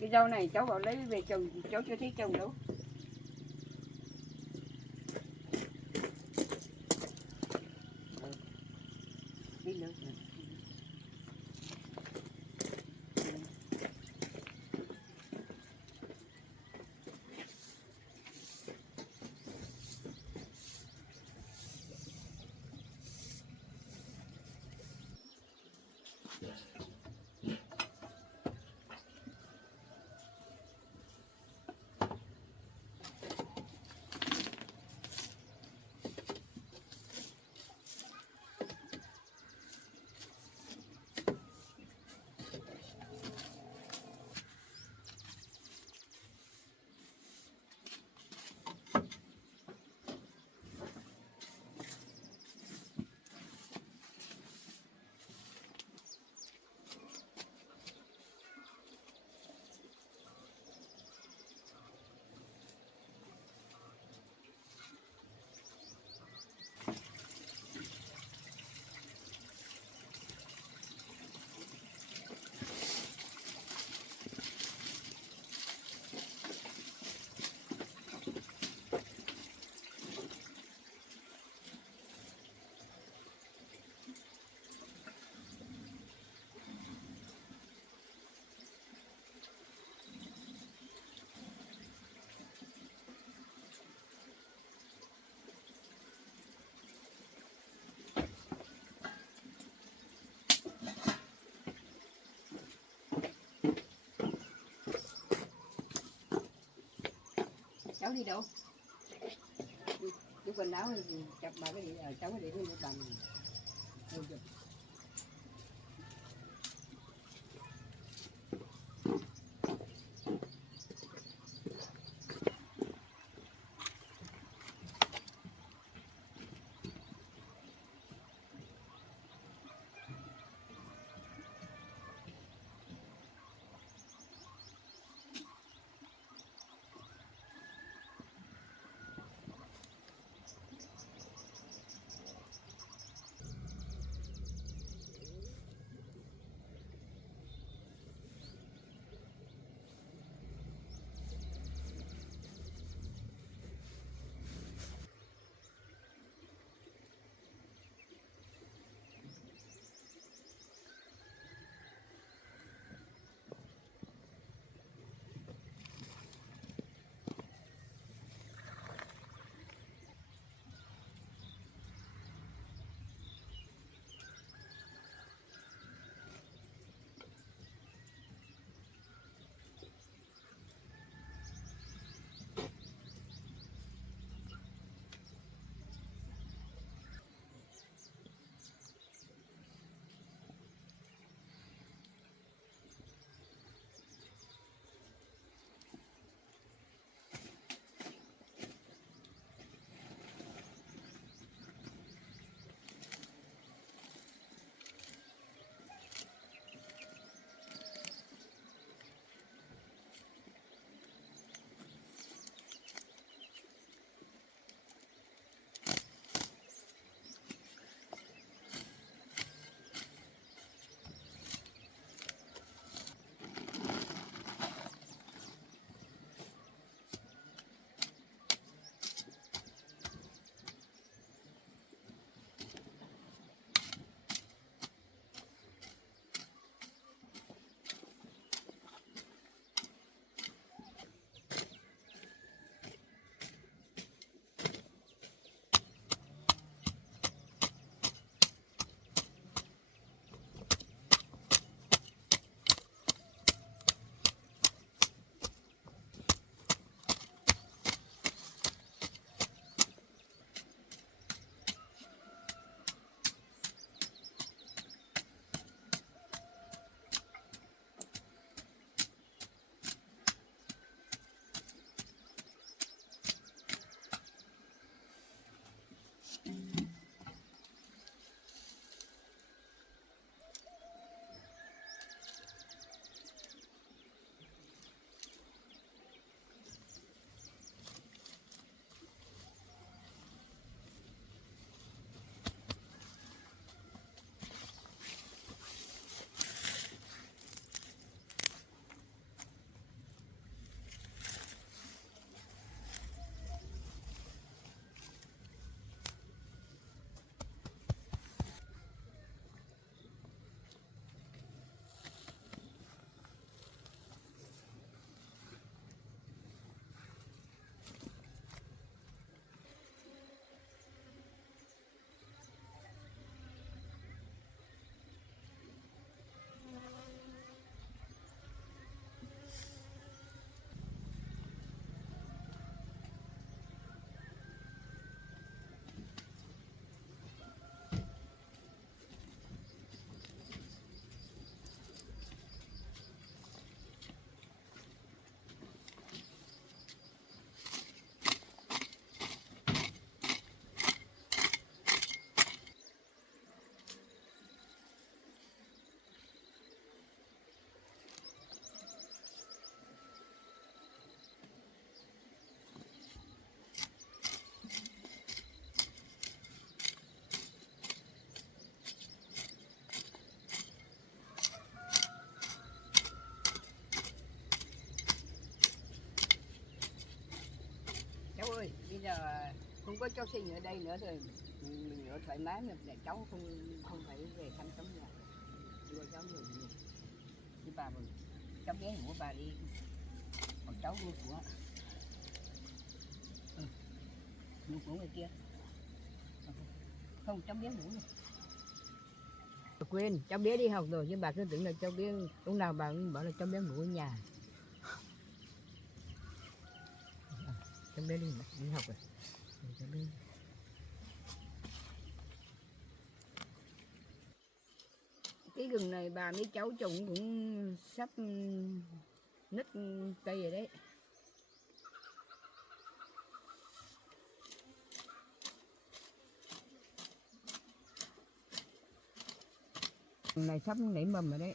Cái rau này cháu bảo lấy về trồng, cháu chưa thấy trồng đâu. Đi nữa. Cháu đi đâu? Cái quần áo này chặt bà cái gì ở cháu cái để lên bàn. cho sinh ở đây nữa rồi mình ở thoải mái mà để cháu không phải về thăm sống nhà đưa cháu nhiều nhiều chứ bà mà cháu bé của bà đi còn cháu nuôi của nuôi của người kia không cháu bé ngủ rồi quên cháu bé đi học rồi nhưng bà cứ tưởng là cháu bé lúc nào bà cũng bảo là cháu bé ngủ ở nhà cháu bé đi học rồi cháu bé. Cái gừng này bà mấy cháu trồng cũng sắp nứt cây rồi đấy. Này sắp nảy mầm rồi đấy.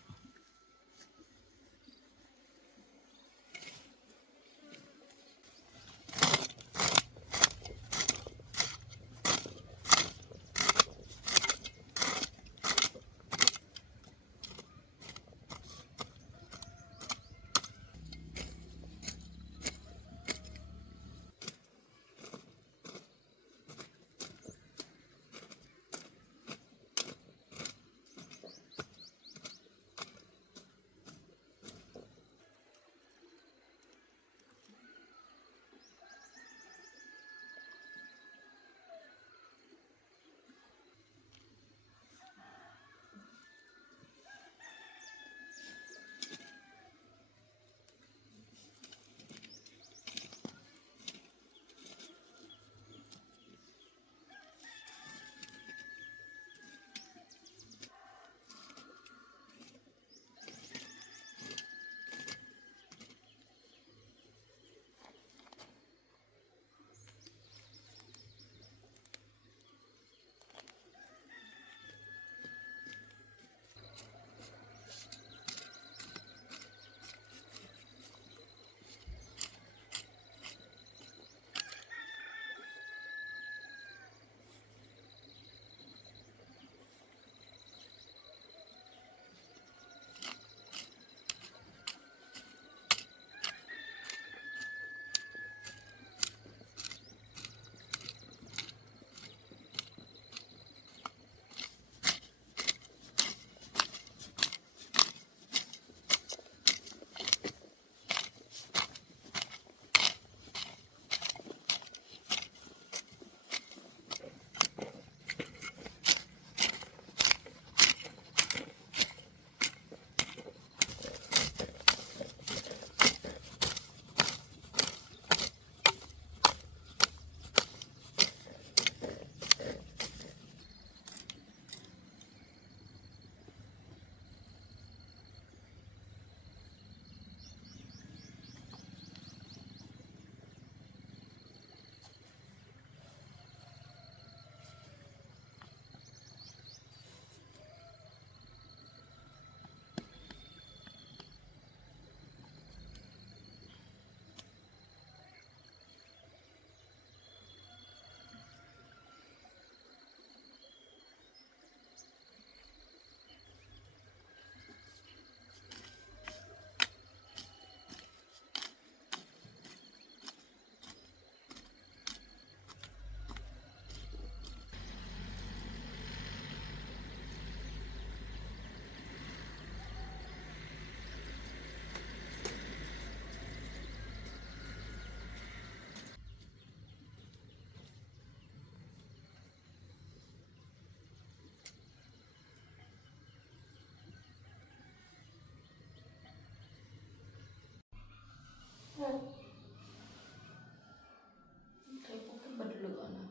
Thấy có cái bật lửa nào.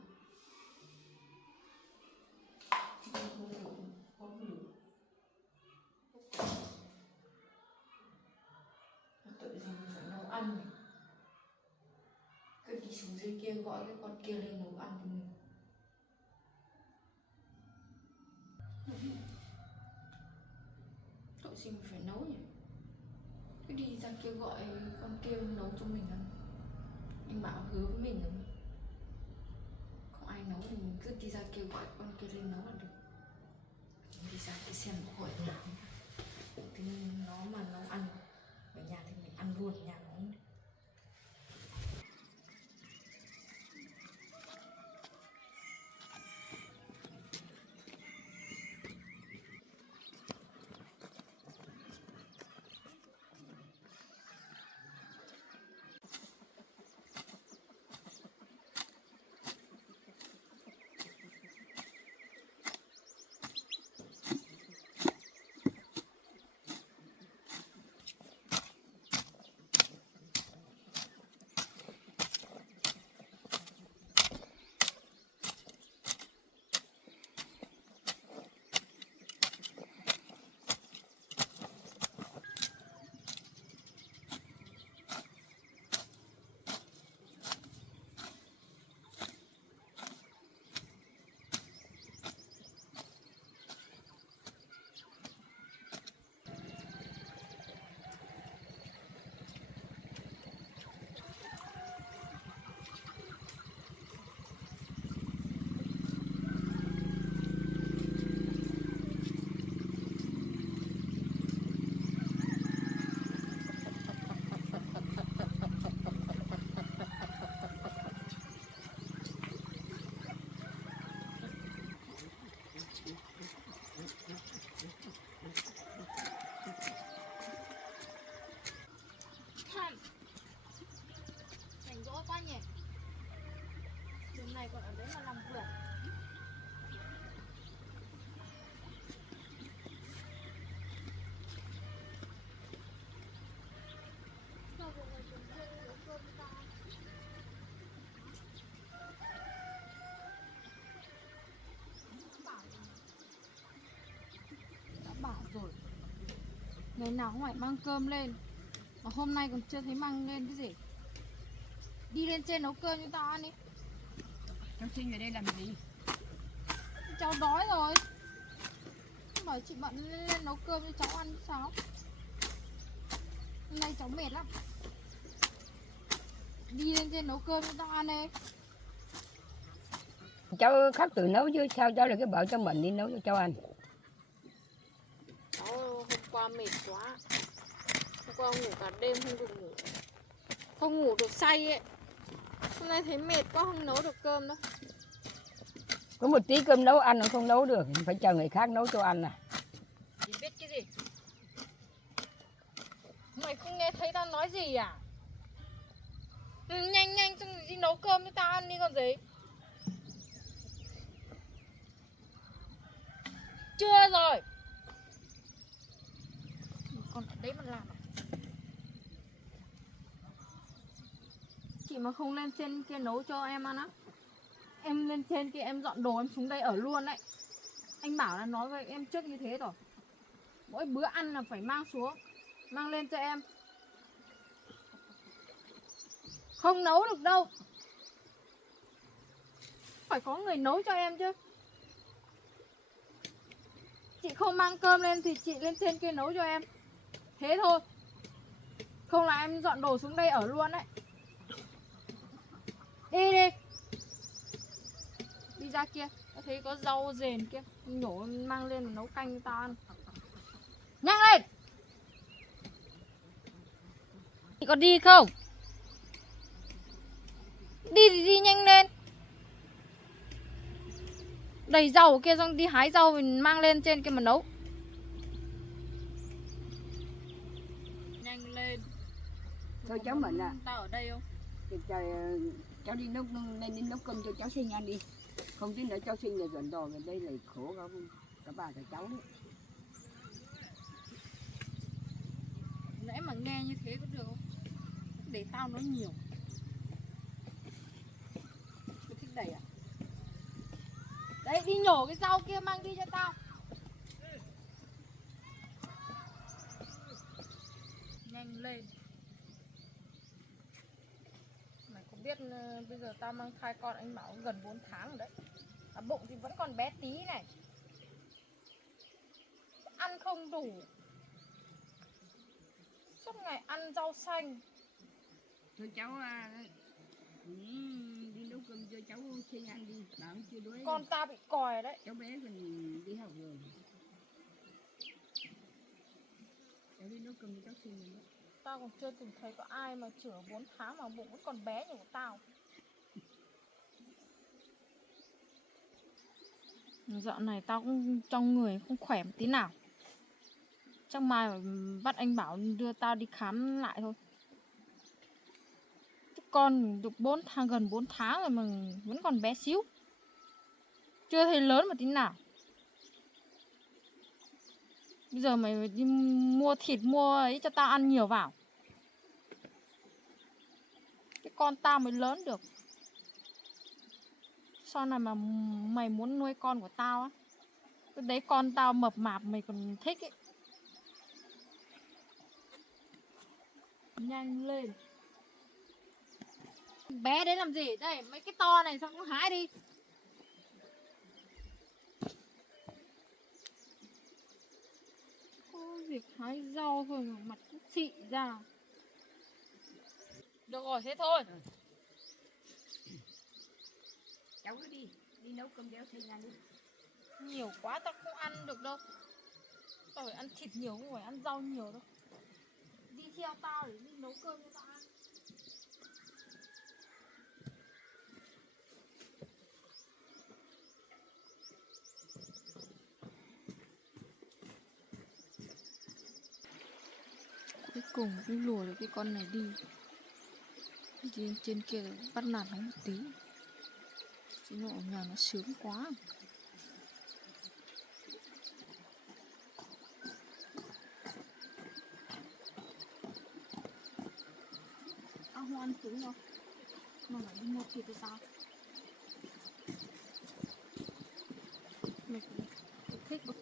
Có lửa. Tự dưng phải nấu ăn. Cứ đi xuống dưới kia gọi cái con kia lên nấu ăn cho mình. Tội gì mình phải nấu nhỉ? Cứ đi ra kia gọi con kia nấu cho mình ăn. Anh bảo hứa với mình rồi mà. Không ai nấu thì mình cứ đi ra kia gọi con kia lên nấu là được. Đi ra kia xem nó hỏi nào. Thì nó mà nấu ăn ở nhà thì mình ăn luôn nhà nó. Ngày nào cũng phải mang cơm lên, mà hôm nay còn chưa thấy mang lên cái gì. Đi lên trên nấu cơm cho tao ăn đi. Cháu Sinh ở đây làm gì? Cháu đói rồi. Bảo chị Mận lên nấu cơm cho cháu ăn sao? Hôm nay cháu mệt lắm. Đi lên trên nấu cơm cho tao ăn đi. Cháu khắc tự nấu chứ sao cháu lại cứ bảo cho mình đi nấu cho cháu ăn. Cháu hôm qua mệt quá. Hôm qua ngủ cả đêm không được ngủ. Không ngủ được say ấy. Hôm nay thấy mệt quá không nấu được cơm đâu. Có một tí cơm nấu ăn nó không nấu được, phải chờ người khác nấu cho ăn à. Chị biết cái gì? Mày không nghe thấy tao nói gì à? Nhanh nhanh xong rồi đi nấu cơm cho tao ăn đi còn gì. Chưa rồi. Còn ở đấy mà làm à? Chị mà không lên trên kia nấu cho em ăn á, em lên trên kia em dọn đồ em xuống đây ở luôn đấy. Anh bảo là nói với em trước như thế rồi. Mỗi bữa ăn là phải mang xuống, mang lên cho em. Không nấu được đâu. Phải có người nấu cho em chứ. Chị không mang cơm lên thì chị lên trên kia nấu cho em. Thế thôi. Không là em dọn đồ xuống đây ở luôn đấy. Đi đi. Đi ra kia. Tao thấy có rau rền kia, nhổ mang lên mà nấu canh cho tao ăn. Nhanh lên. Chị có đi không? Đi thì đi nhanh lên. Đầy rau ở kia xong đi hái rau mình mang lên trên kia mà nấu. Nhanh lên. Thôi cháu mình à. Tao ở đây không? Trời, cháu đi nấu lên đi nấu cơm cho cháu Sinh ăn đi. Không tí nữa cháu Sinh là dọn đồ về đây là khổ cả bà cả cháu đấy. Nãy mà nghe như thế có được không? Để tao nói nhiều. Mày thích đẩy à? Đấy, đi nhổ cái rau kia mang đi cho tao. Nhanh lên. Mày có biết bây giờ tao mang thai con anh bảo gần 4 tháng rồi đấy. À, bụng thì vẫn còn bé tí này. Ăn không đủ. Suốt ngày ăn rau xanh. Thôi cháu đi nấu cơm cho cháu Sinh ăn đi, bảo chưa đuối. Con ta bị còi đấy. Cháu bé còn đi học rồi. Cháu đi nấu cơm cho cháu Sinh rồi. Tao còn chưa từng thấy có ai mà chữa 4 tháng mà bụng vẫn còn bé như của tao. Dạo này tao cũng trong người không khỏe một tí nào. Chắc mai phải bắt anh Bảo đưa tao đi khám lại thôi. Chứ con được 4 tháng, gần 4 tháng rồi mà vẫn còn bé xíu. Chưa thấy lớn một tí nào. Bây giờ mày phải đi mua thịt, mua ấy cho tao ăn nhiều vào. Cái con tao mới lớn được. Sau này mà mày muốn nuôi con của tao á, cái đấy con tao mập mạp mày còn thích ấy. Nhanh lên. Bé đấy làm gì? Đây, mấy cái to này sao không hái đi. Có việc hái rau thôi mà mặt cũng xị ra. Được rồi, thế thôi. Cháu cứ đi nấu cơm cho cháu Sinh ăn đi. Nhiều quá tao không ăn được đâu. Tao phải ăn thịt nhiều, không phải ăn rau nhiều đâu. Đi theo tao để đi nấu cơm cho tao ăn. Cuối cùng cũng lùa được cái con này đi. Đi trên kia bắt nạt nó một tí. Chứ nó ở nhà nó sướng quá. Tao không ăn trứng đâu. Mà phải đi mua thịt cho tao. Mày thích không?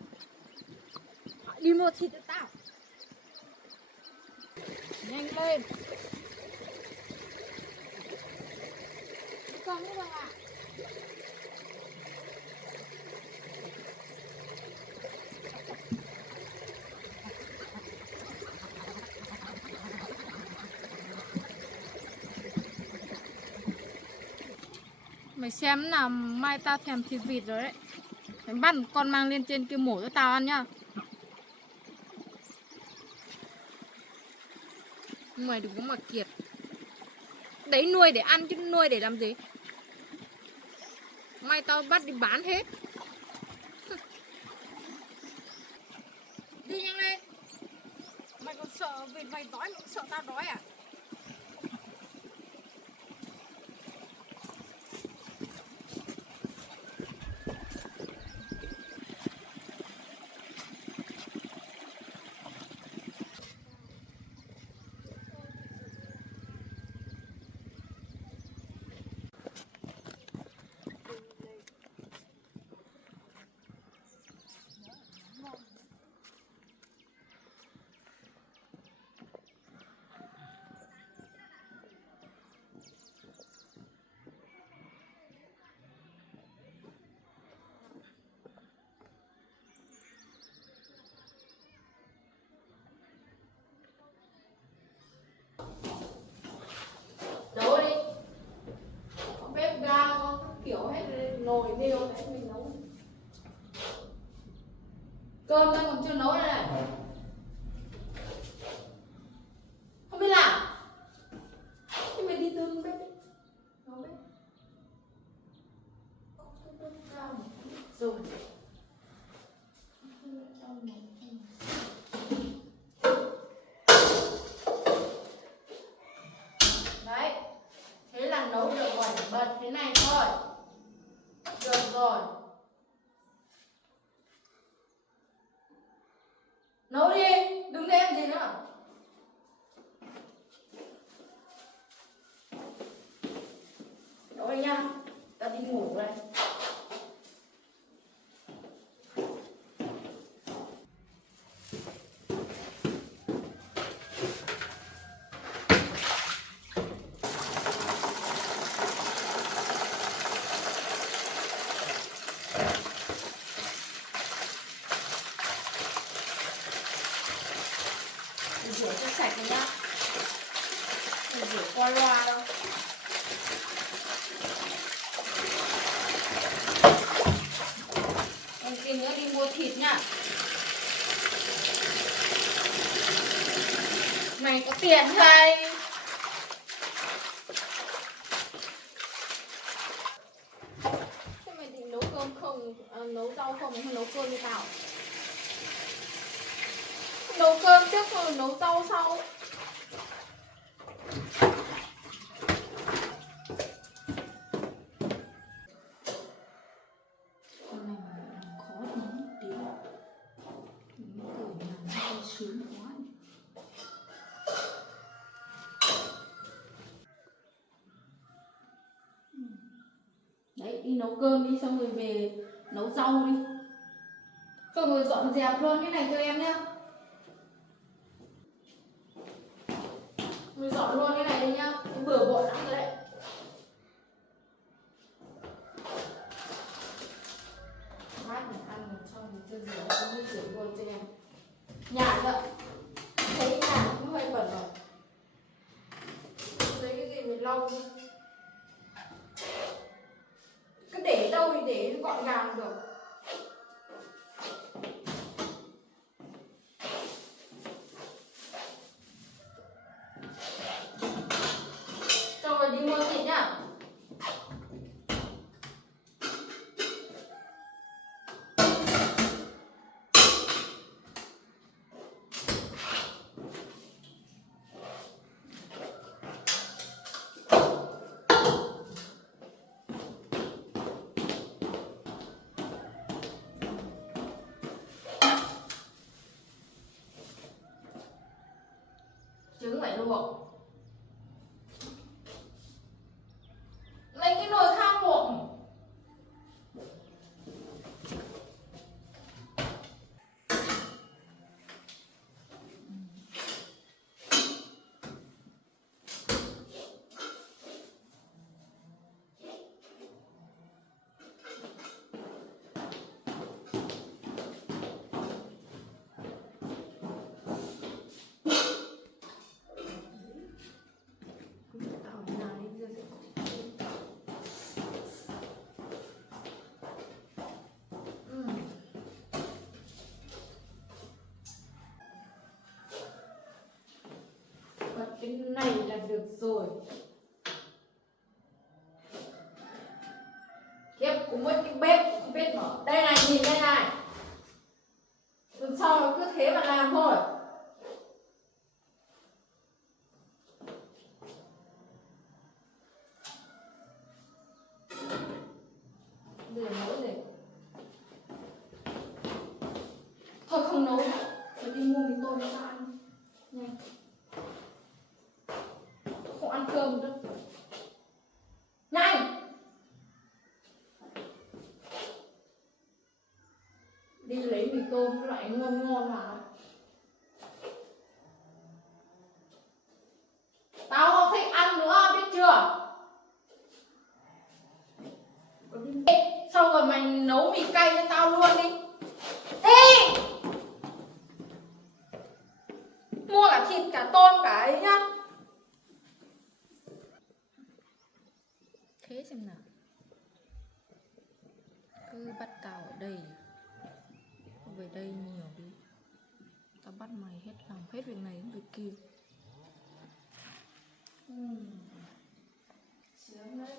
Đi mua thịt cho tao. nhanh lên. Con đấy ạ. Mày xem nào, mai tao thèm thịt vịt rồi đấy. Mày bắt một con mang lên trên kia mổ cho tao ăn nhá. Mày đừng có mà kiệt. Đấy nuôi để ăn chứ nuôi để làm gì. Mai tao bắt đi bán hết. Đi nhanh lên. Mày còn sợ vịt mày đói, mày sợ tao đói à? Nấu đi. Có bếp ga, có các kiểu hết, nồi niêu đấy mình nấu. Cơm tao còn chưa nấu đây này. Không biết làm. Thì mày đi tương bếp đi. Nấu bếp. Có cái bếp ga một chút rồi. Đấy. Thế là nấu được rồi, bật thế này thôi. Được rồi. Nấu đi, đừng để em gì nữa. Nấu đi nha, ta đi ngủ đây. Rửa cho sạch rồi nhá. Đừng rửa qua loa đâu. Em tìm nữa đi mua thịt nhá. Mày có tiền hay? Thế mày định nấu cơm không? Nấu rau không? Mày không nấu cơm như tao. Nấu cơm trước rồi nấu rau sau. Con này mà làm khó thì một tí. Nó cười làm nó sướng quá. Đấy, đi nấu cơm đi, xong rồi về nấu rau đi. Xong rồi dọn dẹp luôn cái này cho em nhá. Rồi dọn luôn cái này đi nhá. Em vừa bộn lắm rồi đấy. Mát mình ăn một xong mình chưa rửa, không mới rửa luôn cho em. Nhả nữa. Thấy nhà cũng hơi bẩn rồi. Lấy cái gì mình lau đi. Cứ để đâu thì để gọn gàng được. Xong rồi đi mua thịt nhá. Trứng phải luộc. Lấy cái nồi khác luộc. được rồi. Khiếp, có mỗi cái bếp không biết mở. Đây này, nhìn đây này. Tuần sau nó cứ thế mà làm thôi. Để nấu để. Thôi không nấu nữa. Tôi đi mua mì tôm cho ăn. Nhanh. Không ăn cơm đâu. Nhanh. Đi lấy mì tôm cái loại ngon ngon mà. Tao không thích ăn nữa, biết chưa? Ê, xong rồi mày nấu mì cay cho tao luôn đi. Đi. Mua cả thịt, cả tôm, cả ấy nhá. Thế xem nào. Cứ bắt tao ở đây. Về đây nhiều đi. Tao bắt mày hết lòng, hết việc này đến việc kia. Sướng đấy.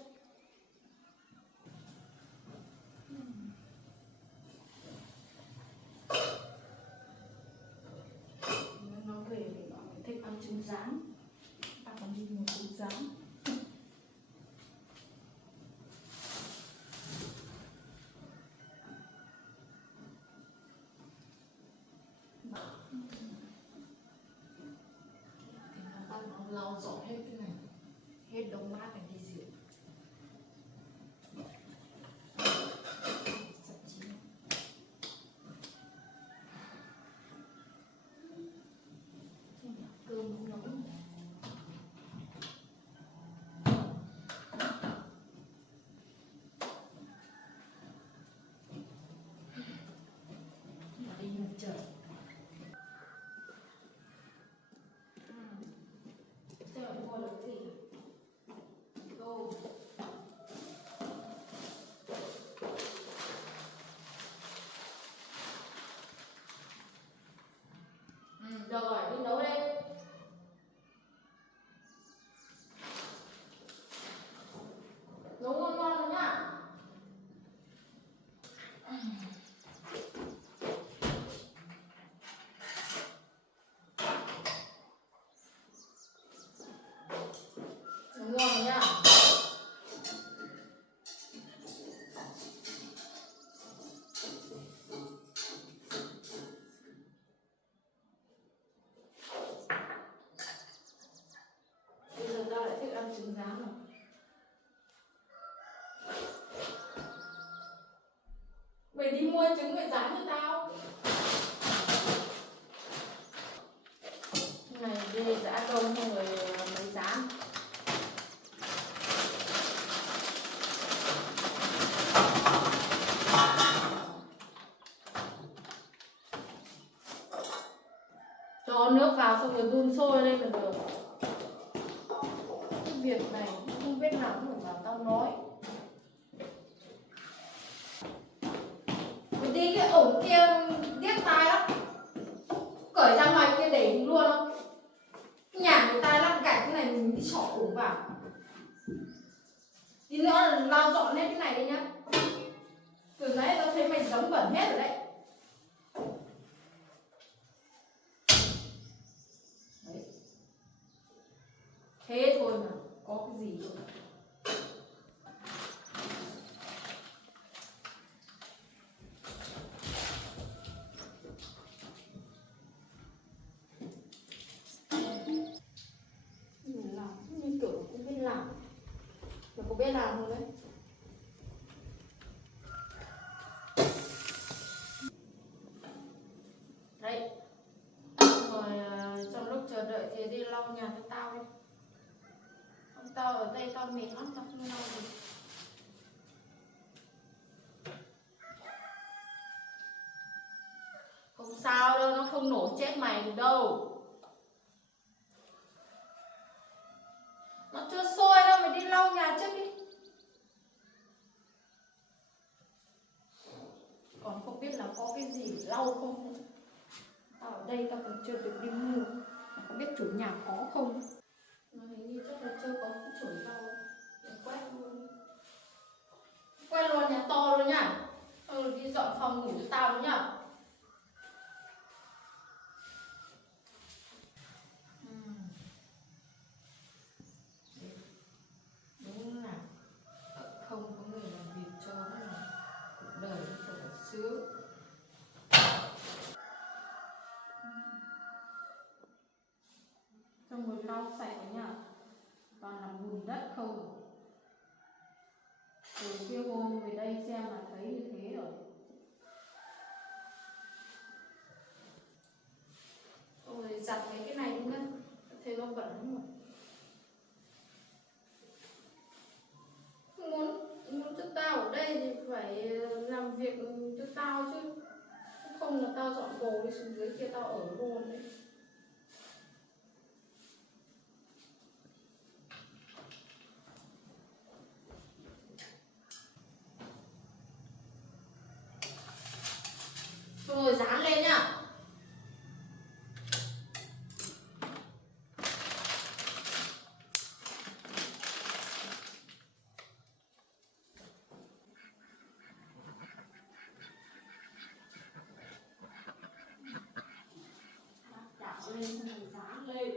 Nó về thì bảo mày thích ăn trứng rán. Tao còn đi mua trứng rán. Nó lau dọn hết cái này, hết đống bát này đi rửa. Sạch chín. Cơm cũng nấu. Đi ngủ chờ. Chờ mua được gì? Đồ. Được rồi, đi nấu đi. Nấu ngon ngon rồi nhá. Nấu ngon rồi nhá. Bây giờ tao lại thích ăn trứng rán rồi. Mày đi mua trứng mày rán cho tao. Này đi giã đông xong rồi mới rán. Cho nước vào xong rồi đun sôi lên là được. Cái việc này không biết làm không phải tao nói. Mày đi cái ổ kia điếc tai lắm. Cởi ra ngoài kia để luôn không? Nhà người ta lăn cảnh cái này mình đi xỏ ổ vào. Tí nữa là lau dọn hết cái này đi nhá. Từ nãy tao thấy mày giấm bẩn hết rồi đấy. Đấy. Thế thôi mà, có cái gì đâu. Mình làm như kiểu cũng biết làm. Mà có biết làm không đấy? Đấy. Rồi trong lúc chờ đợi thì đi lau nhà cho tao đi. Tao ở đây tao mệt lắm, tao không lau gì. Không sao đâu, nó không nổ chết mày được đâu. Nó chưa sôi đâu, mày đi lau nhà trước đi. Còn không biết là có cái gì để lau không. Tao ở đây tao còn chưa được đi mua. Không biết chủ nhà có không. Mà hình như chắc là chưa có cái chổi lau. Để quét luôn. Quét luôn nhà to luôn nhá. Đi dọn phòng ngủ cho tao luôn nhá. Đúng là không có người làm việc cho là cuộc đời thật là sướng. Xong rồi lau sạch rồi nhá. Toàn là bùn đất không. Từ kia hôm về đây xem là thấy như thế rồi. Rồi giặt cái này luôn á. Thấy nó bẩn lắm rồi. Muốn cho tao ở đây thì phải làm việc cho tao chứ. Không là tao dọn đồ đi xuống dưới kia tao ở luôn đấy. Rồi dán lên nhá. Lên rồi dán lên.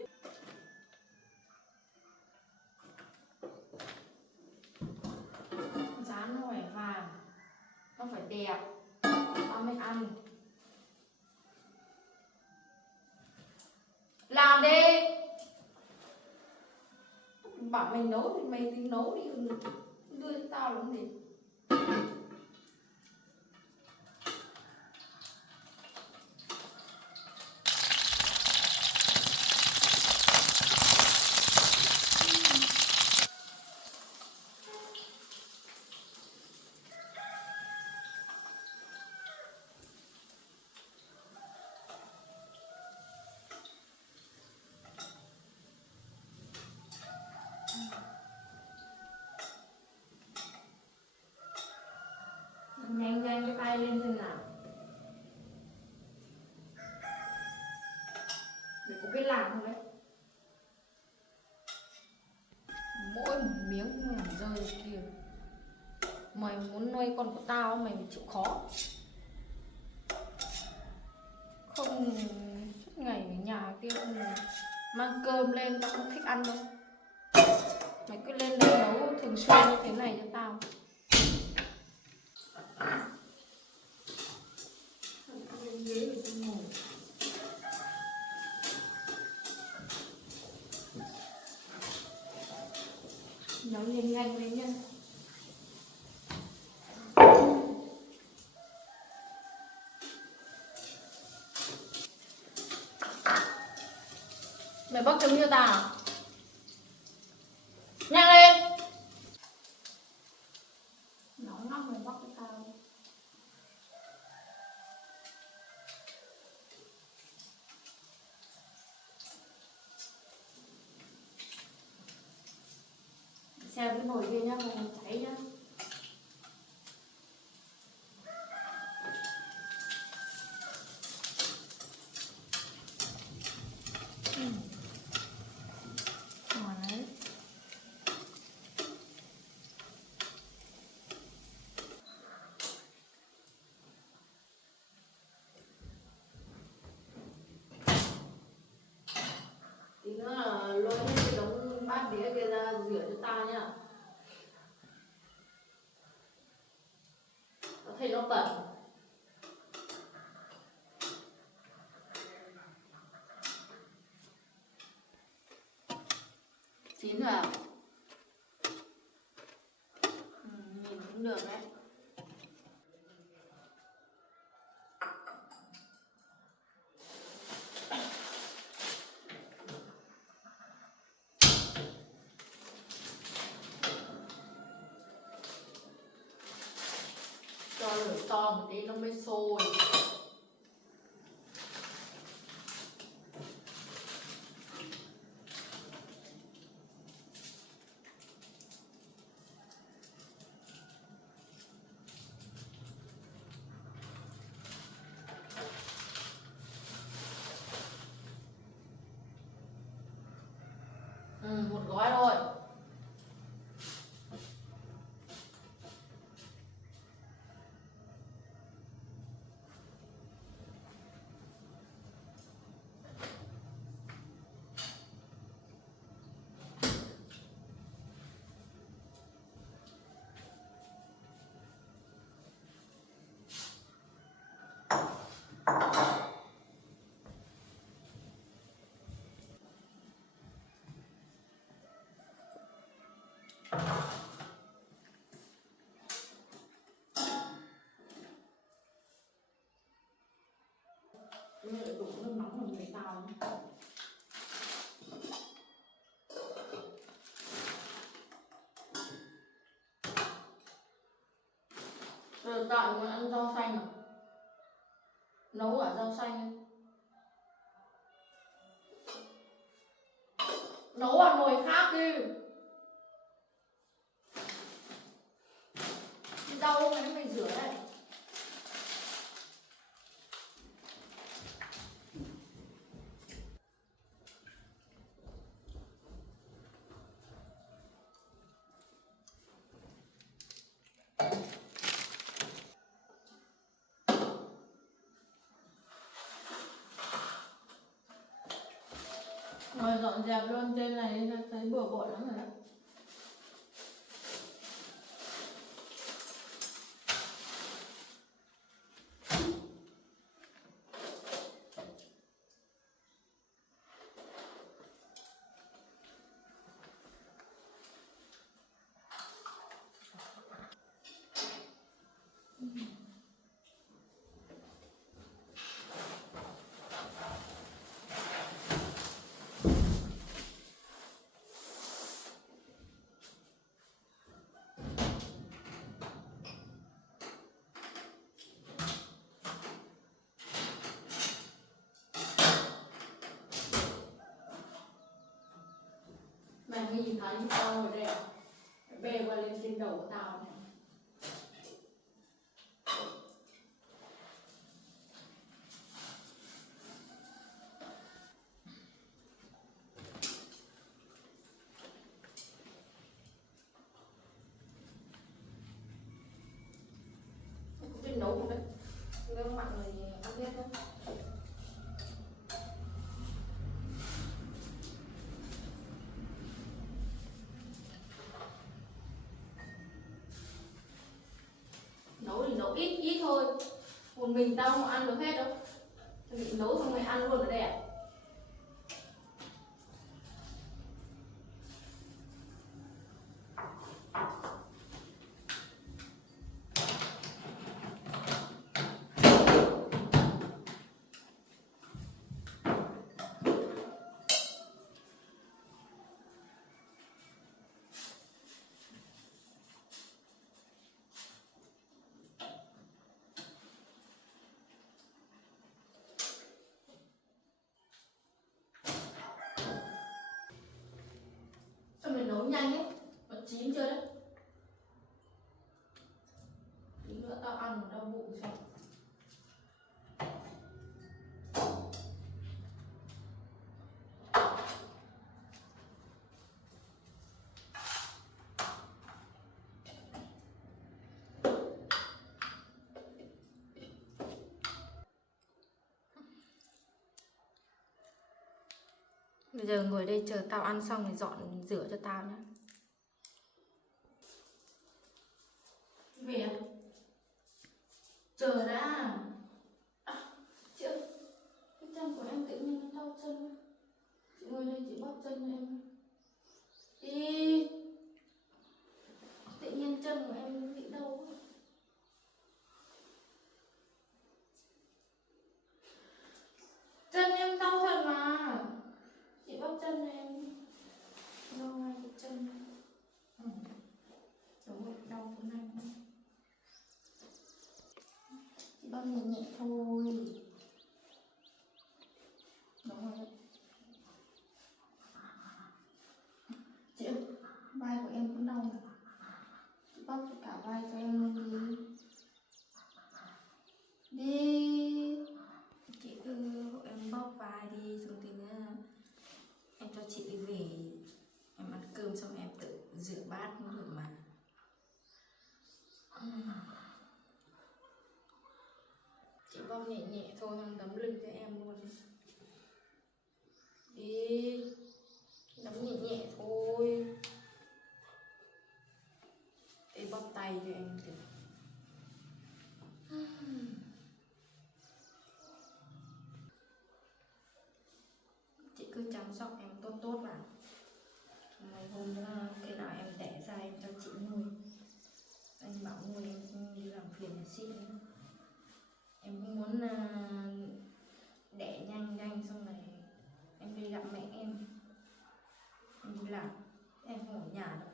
Dán nó phải vàng, nó phải đẹp, tao mới ăn. Làm đi. Bảo mày nấu thì mày tính nấu đi, đưa cho tao làm gì. Nhanh nhanh cái tay lên xem nào. Để có biết làm không đấy. Mỗi một miếng cũng làm rơi kia. Mày muốn nuôi con của tao mày phải chịu khó. Không suốt ngày ở nhà kia mang cơm lên tao không thích ăn đâu. Mày cứ lên đây nấu thường xuyên như thế này cho tao. Lên ghế rồi tao ngồi. Nấu nhanh nhanh lên nha. Mày bóc trứng cho tao à? Nhanh lên. Nóng lắm mày bóc cho tao. Xem cái nồi kia nhá, không cháy nhá. Đấy. Tí nữa là lôi hết cái đống bát đĩa kia ra rửa cho tao nhá. Tao thấy nó bẩn. Chín rồi à? Nhìn cũng được đấy. Cho lửa to một tí nó mới sôi. gói thôi. Đổ nước nóng vào người tao nhé. Rồi tại muốn ăn rau xanh à? Nấu cả rau xanh ấy. Nấu ở nồi khác đi. Rau lúc nãy mày rửa đấy. Rồi dọn dẹp luôn trên này thấy bừa bộn lắm rồi đấy. Mày mới nhìn thấy tao rồi đây à? Bê qua lên trên đầu của tao này. Mày có biết nấu không đấy? Nếu mặn rồi ăn biết không? Nấu thì nấu ít ít thôi. Một mình tao không ăn được hết đâu. Tao định nấu xong mày ăn luôn ở đây à? Sao mày nấu nhanh ấy? Nó chín chưa đấy? Tí nữa tao ăn đau bụng sao? Bây giờ ngồi đây chờ tao ăn xong rồi dọn rửa cho tao nhé. Về à? Chờ đã. À, chị ơi, cái chân của em tự nhiên nó đau chân. Chị ngồi đây chị bóp chân cho em. Đi. Tự nhiên chân của em bị đau quá. Chân em đau thật mà. Chị bóp chân cho em. Đau ngay cái chân. Đúng rồi, đau chỗ này. Chị bóp nhẹ nhẹ thôi. Đúng rồi đấy. Chị ơi, không đấm lưng cho em luôn. Đi, đấm nhẹ nhẹ thôi. Để bóp tay cho em thì. Chị cứ chăm sóc em tốt tốt vào. Ngày hôm khi nào em đẻ ra em cho chị nuôi. Anh bảo nuôi em không đi làm phiền nhà chị nữa. Em cũng muốn đẻ nhanh nhanh xong rồi em đi gặp mẹ em đi làm, em không ở nhà đâu.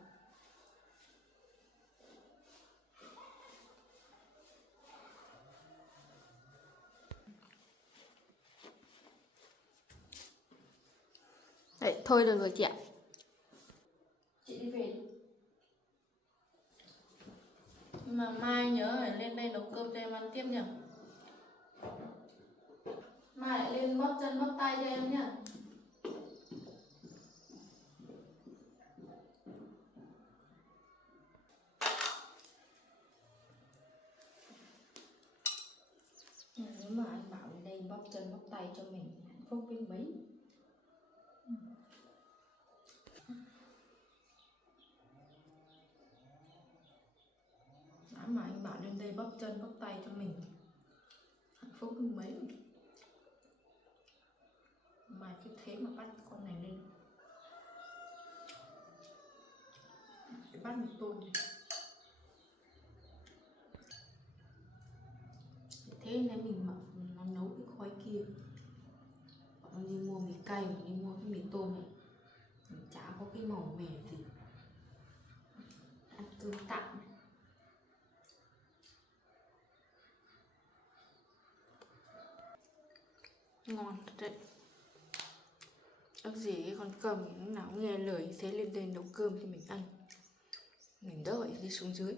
Đấy, thôi được rồi chị ạ. Chị đi về. Nhưng mà mai nhớ phải lên đây nấu cơm cho em ăn tiếp nhỉ. Mai lại lên bóp chân bóp tay cho em nhá. Nếu mà anh bảo lên đây bóp chân bóp tay cho mình hạnh phúc biết mấy. Đã mà anh bảo lên đây bóp chân bóp tay cho mình hạnh phúc biết mấy. Mà cứ thế mà bắt con này lên để bắt một tôm. Thế nên mình mặc nó nấu cái khói kia. Bọn đi mua mì cay và đi mua cái mì tôm này, chả có cái màu mè gì. Ăn cơm tạm. Ngon thật đấy. Ước gì cái con cầm lúc nào cũng nghe lời thế lên đây nấu cơm cho mình ăn. Mình đỡ phải đi xuống dưới.